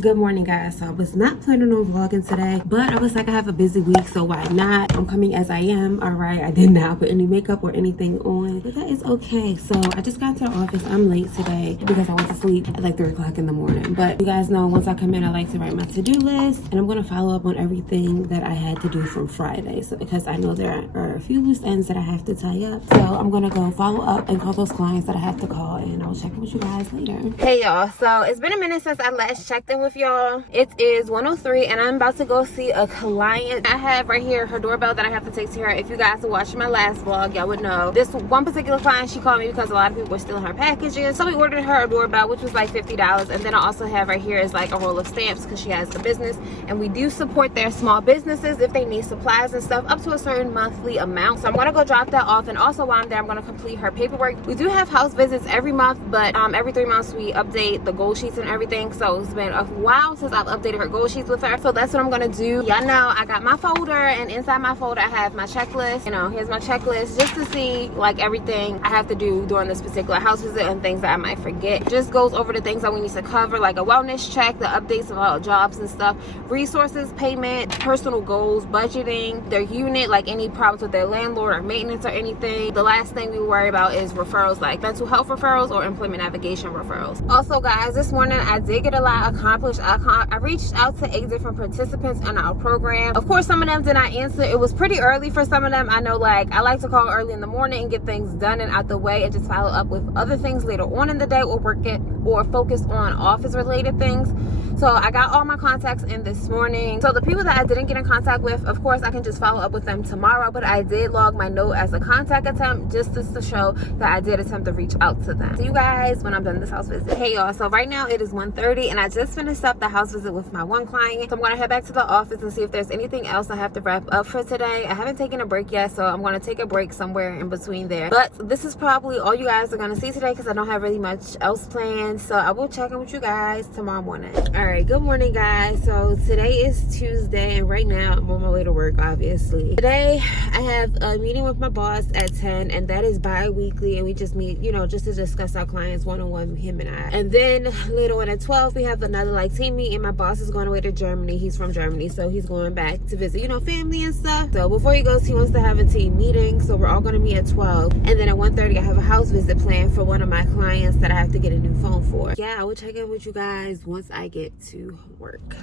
Good morning, guys. So I was not planning on vlogging today, but I was like, I have a busy week, so why not? I'm coming as I am. All right, I did not put any makeup or anything on, but that is okay. So I just got to the office. I'm late today because I went to sleep at like 3 o'clock in the morning. But you guys know, once I come in, I like to write my to-do list, and I'm gonna follow up on everything that I had to do from Friday. So because I know there are a few loose ends that I have to tie up, so I'm gonna go follow up and call those clients that I have to call, and I'll check in with you guys later. Hey y'all, so it's been a minute since I last checked in with y'all. It is 1:03 and I'm about to go see a client. I have right here her doorbell that I have to take to her. If you guys are watching my last vlog, y'all would know this one particular client, she called me because a lot of people were stealing her packages, so we ordered her a doorbell, which was like $50. And then I also have right here is like a roll of stamps because she has the business, and we do support their small businesses if they need supplies and stuff up to a certain monthly amount. So I'm gonna go drop that off, and also while I'm there, I'm gonna complete her paperwork. We do have house visits every month, but every 3 months we update the goal sheets and everything. So it's been a while since I've updated her goal sheets with her, so that's what I'm gonna do. Y'all know I got my folder, and inside my folder I have my checklist. You know, here's my checklist just to see like everything I have to do during this particular house visit and things that I might forget. Just goes over the things that we need to cover, like a wellness check, the updates about jobs and stuff, resources, payment, personal goals, budgeting, their unit, like any problems with their landlord or maintenance or anything. The last thing we worry about is referrals, like mental health referrals or employment navigation referrals. Also guys, this morning I did get a lot accomplished. I reached out to 8 different participants in our program. Of course, some of them did not answer. It was pretty early for some of them. I know, like, I like to call early in the morning and get things done and out the way, and just follow up with other things later on in the day, or focus on office related things. So I got all my contacts in this morning. So the people that I didn't get in contact with, of course I can just follow up with them tomorrow, but I did log my note as a contact attempt just to show that I did attempt to reach out to them. See you guys when I'm done this house visit. Hey y'all, so right now it is 1:30 and I just finished up the house visit with my one client. So I'm gonna head back to the office and see if there's anything else I have to wrap up for today. I haven't taken a break yet, so I'm gonna take a break somewhere in between there. But this is probably all you guys are gonna see today because I don't have really much else planned. So I will check in with you guys tomorrow morning. All right, good morning guys. So today is Tuesday and right now I'm on my way to work, obviously. Today I have a meeting with my boss at 10, and that is bi-weekly, and we just meet, you know, just to discuss our clients one-on-one, him and I. And then later on at 12 we have another like team meeting. My boss is going away to Germany. He's from Germany, so he's going back to visit, you know, family and stuff. So before he goes, he wants to have a team meeting, so we're all going to meet at 12. And then at 1:30 I have a house visit planned for one of my clients that I have to get a new phone for. Yeah, I will check in with you guys once I get to work.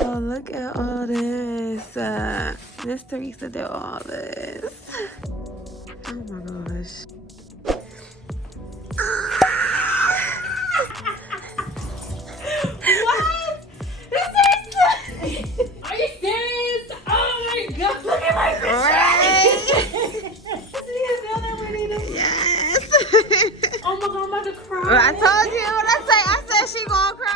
Oh, look at all this. Miss Teresa did all this. Oh my gosh. What? Miss Teresa! Are you serious? Oh my god, look at my picture! Yes. Oh my god, I'm about to cry. I told you what I said she gonna cry.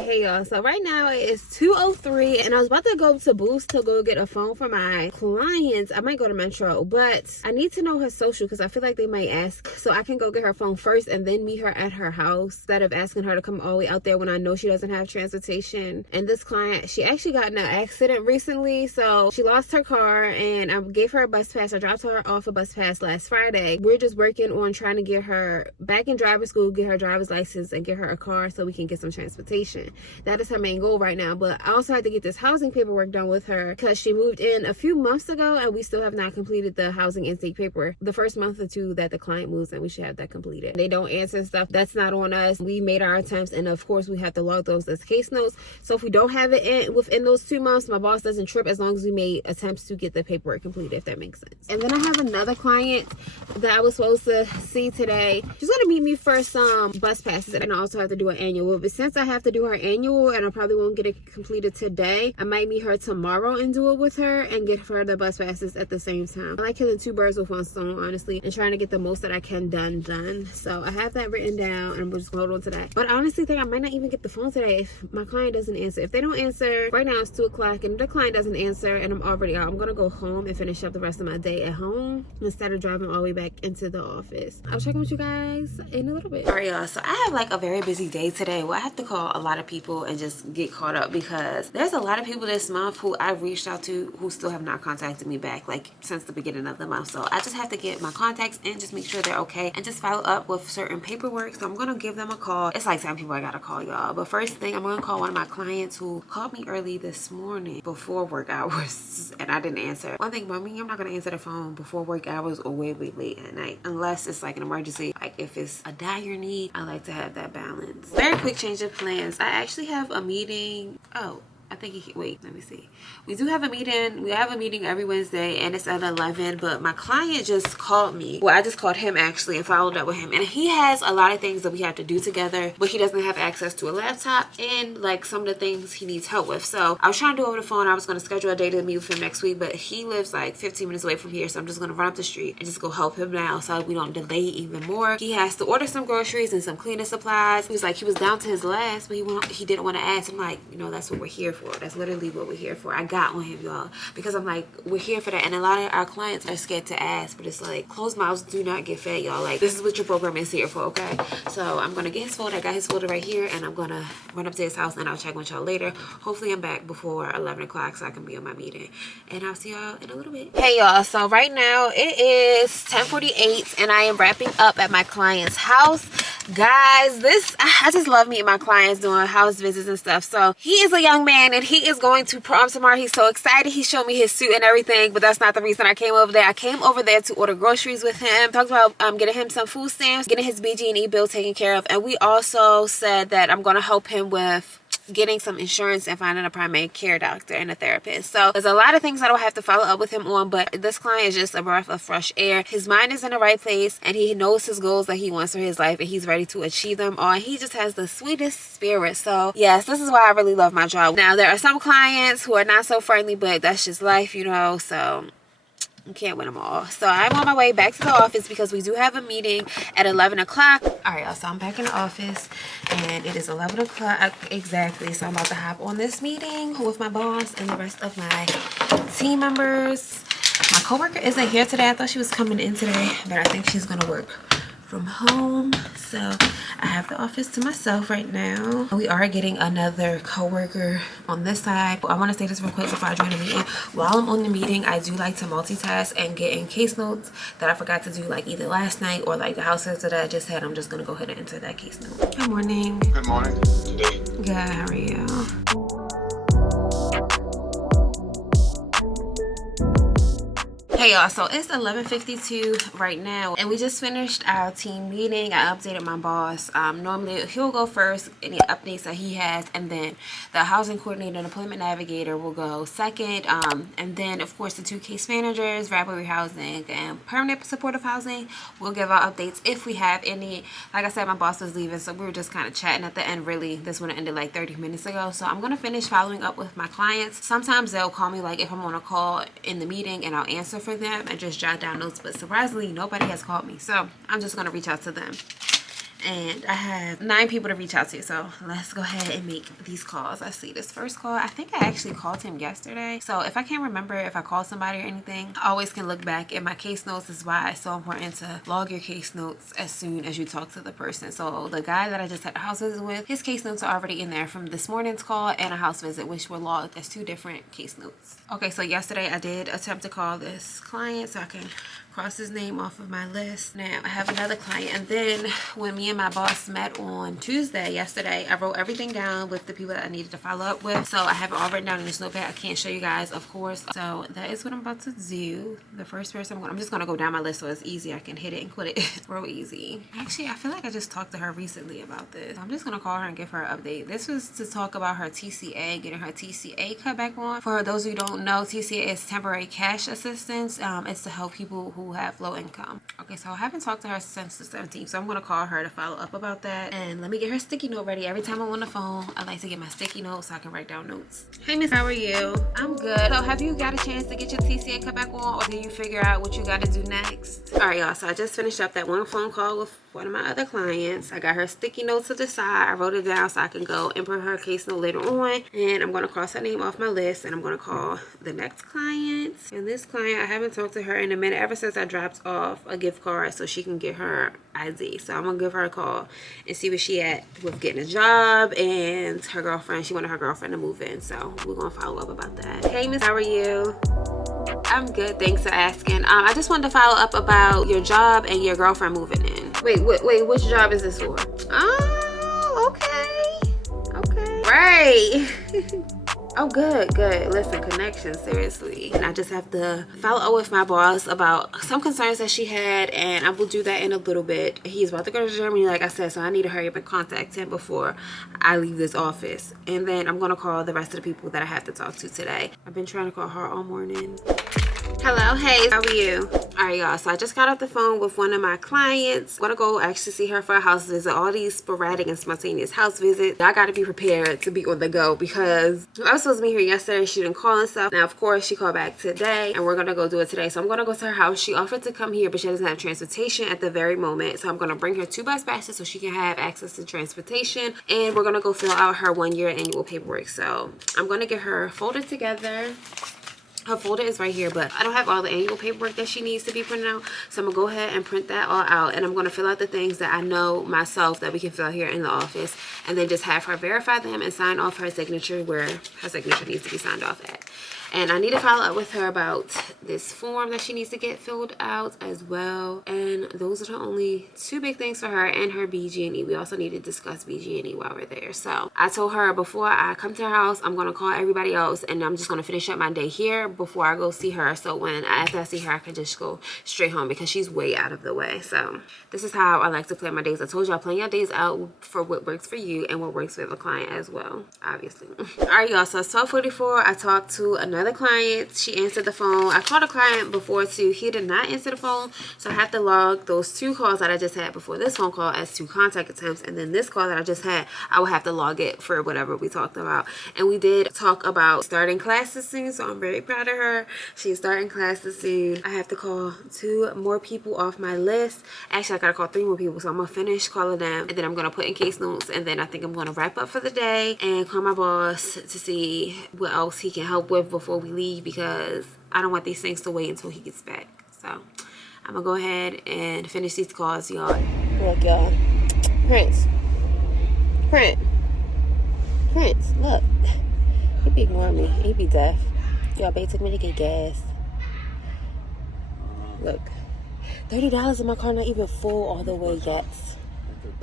Hey y'all, so right now it is 2:03 and I was about to go to Boost to go get a phone for my clients. I might go to Metro, but I need to know her social because I feel like they might ask, so I can go get her phone first and then meet her at her house instead of asking her to come all the way out there when I know she doesn't have transportation. And this client, she actually got in an accident recently, so she lost her car and I gave her a bus pass. I dropped her off a bus pass last Friday. We're just working on trying to get her back in driver's school, get her driver's license, and get her a car so we can get some transportation. That is her main goal right now. But I also had to get this housing paperwork done with her because she moved in a few months ago and we still have not completed the housing intake paperwork. The first month or two that the client moves in, we should have that completed. They don't answer stuff. That's not on us. We made our attempts, and of course we have to log those as case notes. So if we don't have it within those 2 months, my boss doesn't trip as long as we made attempts to get the paperwork completed, if that makes sense. And then I have another client that I was supposed to see today. She's going to meet me for some bus passes, and I also have to do an annual. But since I have to do her annual, school and I probably won't get it completed today, I might meet her tomorrow and do it with her and get her the bus passes at the same time. I like killing two birds with one stone, honestly, and trying to get the most that I can done. So I have that written down and I'm just gonna hold on to that. But I honestly think I might not even get the phone today if my client doesn't answer. If they don't answer, right now it's 2 o'clock and the client doesn't answer and I'm already out, I'm gonna go home and finish up the rest of my day at home instead of driving all the way back into the office. I'll check in with you guys in a little bit. All right, y'all, so I have like a very busy day today. Well, I have to call a lot of people and just get caught up because there's a lot of people this month who I've reached out to who still have not contacted me back like since the beginning of the month. So I just have to get my contacts in, just make sure they're okay and just follow up with certain paperwork. So I'm gonna give them a call. It's like 10 people I gotta call, y'all. But first thing, I'm gonna call one of my clients who called me early this morning before work hours and I didn't answer. One thing about me, I'm not gonna answer the phone before work hours or way late at night unless it's like an emergency. Like if it's a dire need, I like to have that balance. Very quick change of plans. I actually have a meeting. I think wait, let me see. We do have a meeting. We have a meeting every Wednesday and it's at 11, but my client just called me. Well, I just called him actually and followed up with him. And he has a lot of things that we have to do together, but he doesn't have access to a laptop and like some of the things he needs help with. So I was trying to do over the phone. I was going to schedule a day to meet with him next week, but he lives like 15 minutes away from here. So I'm just going to run up the street and just go help him now so we don't delay even more. He has to order some groceries and some cleaning supplies. He was like, he was down to his last, but he didn't want to ask. I'm like, you know, that's what we're here for. That's literally what we're here for. I got on him, y'all, because I'm like, we're here for that. And a lot of our clients are scared to ask, but it's like, closed mouths do not get fed, y'all. Like, this is what your program is here for, okay? So I'm gonna get his folder. I got his folder right here and I'm gonna run up to his house and I'll check with y'all later. Hopefully I'm back before 11 o'clock so I can be on my meeting, and I'll see y'all in a little bit. Hey y'all, so right now it is 10:48 and I am wrapping up at my client's house. Guys, I just love meeting my clients, doing house visits and stuff. So he is a young man and he is going to prom tomorrow. He's so excited. He showed me his suit and everything, but that's not the reason I came over there. I came over there to order groceries with him, talked about getting him some food stamps, getting his BG&E bill taken care of, and we also said that I'm going to help him with getting some insurance and finding a primary care doctor and a therapist. So there's a lot of things I don't have to follow up with him on, but this client is just a breath of fresh air. His mind is in the right place and he knows his goals that he wants for his life and he's ready to achieve them all. And he just has the sweetest spirit. So yes, this is why I really love my job. Now there are some clients who are not so friendly, but that's just life, you know, so you can't win them all. So I'm on my way back to the office because we do have a meeting at 11 o'clock. All right, y'all, so I'm back in the office and it is 11 o'clock exactly. So I'm about to hop on this meeting with my boss and the rest of my team members. My coworker isn't here today. I thought she was coming in today, but I think she's gonna work from home. So I have the office to myself right now. We are getting another coworker on this side. I want to say this real quick before I join the meeting. While I'm on the meeting, I do like to multitask and get in case notes that I forgot to do, like either last night or like the house visit that I just had. I'm just gonna go ahead and enter that case note. Good morning. Good morning. Today. Good, how are you? Hey y'all, so it's 11:52 right now and we just finished our team meeting. I updated my boss. Normally he'll go first, any updates that he has, and then the housing coordinator and employment navigator will go second, and then of course the 2 case managers, rapid rehousing and permanent supportive housing, will give out updates if we have any. Like I said, my boss was leaving, so we were just kind of chatting at the end. Really, this one ended like 30 minutes ago, so I'm gonna finish following up with my clients. Sometimes they'll call me like if I'm on a call in the meeting and I'll answer for them and just jot down notes, but surprisingly nobody has called me, so I'm just gonna reach out to them. And I have 9 people to reach out to, so let's go ahead and make these calls. I see this first call. I think I actually called him yesterday, so if I can't remember if I called somebody or anything, I always can look back at my case notes. Is why it's so important to log your case notes as soon as you talk to the person. So the guy that I just had a house visit with, his case notes are already in there from this morning's call and a house visit, which were logged as 2 different case notes. Okay, so yesterday I did attempt to call this client so I can cross his name off of my list. Now I have another client, and then when me and my boss met on Tuesday, yesterday, I wrote everything down with the people that I needed to follow up with. So I have it all written down in this notepad. I can't show you guys, of course. So that is what I'm about to do. The first person I'm just gonna go down my list so it's easy. I can hit it and quit it real easy. Actually, I feel like I just talked to her recently about this. I'm just gonna call her and give her an update. This was to talk about her TCA, getting her TCA cut back on. For those who don't know, TCA is temporary cash assistance. It's to help people who have low income. Okay, so I haven't talked to her since the 17th, so I'm gonna call her to follow up about that. And let me get her sticky note ready. Every time I'm on the phone, I like to get my sticky note so I can write down notes. Hey, Miss, how are you? I'm good. So have you got a chance to get your TCA cut back on, or do you figure out what you got to do next? All right, y'all. So I just finished up that one phone call with one of my other clients. I got her sticky notes to the side. I wrote it down so I can go input her case note later on. And I'm going to cross her name off my list, and I'm going to call the next client. And this client, I haven't talked to her in a minute ever since I dropped off a gift card so she can get her ID. So I'm going to give her a call and see where she at with getting a job, and her girlfriend. She wanted her girlfriend to move in. So we're going to follow up about that. Hey, Miss, how are you? I'm good, thanks for asking. I just wanted to follow up about your job and your girlfriend moving in. Wait, which job is this for? Oh, okay. Right. Oh, good. Listen, connections, seriously. And I just have to follow up with my boss about some concerns that she had, and I will do that in a little bit. He's about to go to Germany, like I said, so I need to hurry up and contact him before I leave this office. And then I'm going to call the rest of the people that I have to talk to today. I've been trying to call her all morning. Hello, hey, how are you? All right, y'all, so I just got off the phone with one of my clients. I'm gonna go actually see her for a house visit. All these sporadic and spontaneous house visits, I gotta be prepared to be on the go because I was supposed to be here yesterday. She didn't call and stuff. Now, of course, she called back today, and we're gonna go do it today. So I'm gonna go to her house. She offered to come here, but she doesn't have transportation at the very moment. So I'm gonna bring her 2 bus passes so she can have access to transportation, and we're gonna go fill out her 1-year annual paperwork. So I'm gonna get her folder together. Her folder is right here, but I don't have all the annual paperwork that she needs to be printed out. So I'm gonna go ahead and print that all out, and I'm gonna fill out the things that I know myself that we can fill here in the office, and then just have her verify them and sign off her signature where her signature needs to be signed off at. And I need to follow up with her about this form that she needs to get filled out as well. And those are the only 2 big things for her and her BG&E. We also need to discuss BG&E while we're there. So I told her before I come to her house, I'm going to call everybody else, and I'm just going to finish up my day here before I go see her. So after I see her, I can just go straight home because she's way out of the way. So this is how I like to plan my days. I told y'all, plan your days out for what works for you and what works for the client as well, obviously. All right, y'all. So it's 12:44. I talked to another client. She answered the phone. I called a client before too. He did not answer the phone, so I have to log those 2 calls that I just had before this phone call as 2 contact attempts, and then this call that I just had, I will have to log it for whatever we talked about. And we did talk about starting classes soon, so I'm very proud of her. She's starting classes soon. I have to call 2 more people off my list. Actually, I gotta call 3 more people, so I'm gonna finish calling them, and then I'm gonna put in case notes, and then I think I'm gonna wrap up for the day and call my boss to see what else he can help with before we leave, because I don't want these things to wait until he gets back. So I'm gonna go ahead and finish these calls, y'all. Look, y'all. Prince, look. He be ignoring me. He be deaf. Y'all, babe took me to get gas. Look, $30 in my car, not even full all the way yet.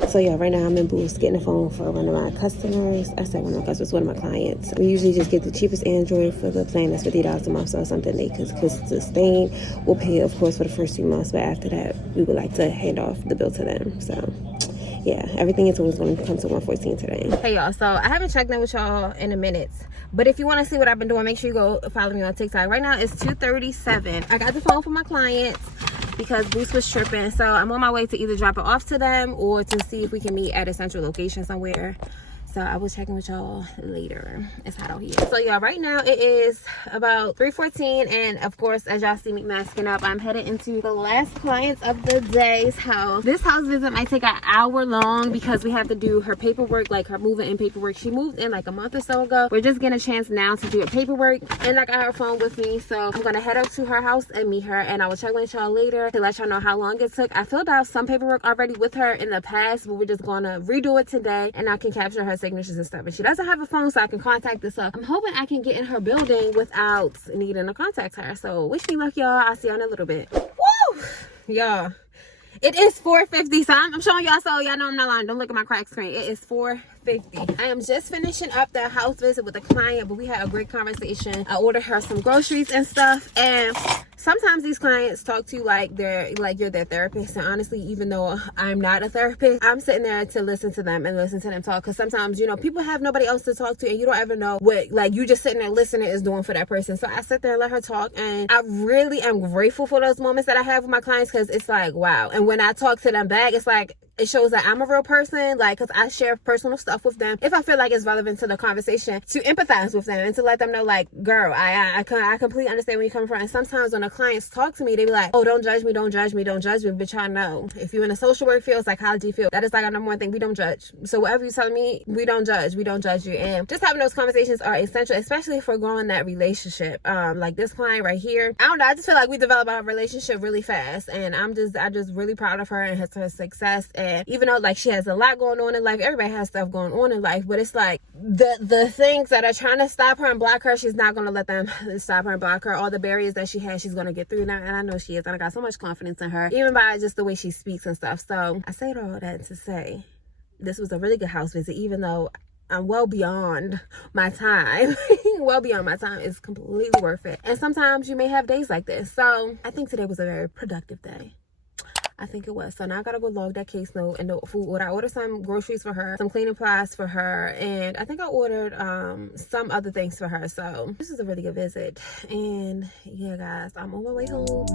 So yeah, right now I'm in Boost getting a phone for one of my customers. I said one of my customers, one of my clients. We usually just get the cheapest Android for the plan that's $50 a month, so something they could sustain. We'll pay, of course, for the first 3 months, but after that, we would like to hand off the bill to them. So yeah, everything is always going to come to $114 today. Hey y'all, so I haven't checked in with y'all in a minute, but if you want to see what I've been doing, make sure you go follow me on TikTok. Right now it's 2:37. I got the phone from my client because Boost was tripping, so I'm on my way to either drop it off to them or to see if we can meet at a central location somewhere. So I will check in with y'all later. It's hot out here. So yeah, right now it is about 3:14, and of course, as y'all see me masking up, I'm headed into the last clients of the day's house. This house visit might take an hour long because we have to do her paperwork, like her moving in paperwork. She moved in like a month or so ago. We're just getting a chance now to do her paperwork, and I got her phone with me, so I'm gonna head up to her house and meet her, and I will check with y'all later to let y'all know how long it took. I filled out some paperwork already with her in the past, but we're just gonna redo it today, and I can capture her signatures and stuff. And she doesn't have a phone, so I can contact this up. I'm hoping I can get in her building without needing to contact her. So wish me luck, y'all. I'll see y'all in a little bit. Woo! Y'all, it is 4:50, so I'm showing y'all, so y'all know I'm not lying. Don't look at my crack screen. It is 4:50. I am just finishing up the house visit with a client, but we had a great conversation. I ordered her some groceries and stuff, and sometimes these clients talk to you like you're their therapist, and honestly, even though I'm not a therapist, I'm sitting there to listen to them and listen to them talk, because sometimes, you know, people have nobody else to talk to, and you don't ever know what, like, you just sitting there listening is doing for that person. So I sit there and let her talk, and I really am grateful for those moments that I have with my clients, because it's like, wow. And when I talk to them back, it's like, it shows that I'm a real person, like, because I share personal stuff with them if I feel like it's relevant to the conversation, to empathize with them and to let them know, like, girl, I completely understand where you're coming from. And sometimes when the clients talk to me, they be like, oh, don't judge me, don't judge me, don't judge me. But y'all know, if you're in a social work field, psychology field, that is like our number one thing. We don't judge. So whatever you're telling me, we don't judge you. And just having those conversations are essential, especially for growing that relationship. Like this client right here, I don't know, I just feel like we develop our relationship really fast, and I'm just really proud of her and her success. And even though like she has a lot going on in life, everybody has stuff going on in life, but it's like the things that are trying to stop her and block her, she's not going to let them stop her and block her. All the barriers that she has, she's going to get through now, and I know she is, and I got so much confidence in her, even by just the way she speaks and stuff. So I say all that to say this was a really good house visit, even though I'm well beyond my time. Well beyond my time. Is completely worth it. And sometimes you may have days like this. So I think today was a very productive day. I think it was. So now I gotta go log that case note and the food order. I ordered some groceries for her, some cleaning supplies for her, and I think I ordered some other things for her. So this is a really good visit. And yeah, guys, I'm on my way home.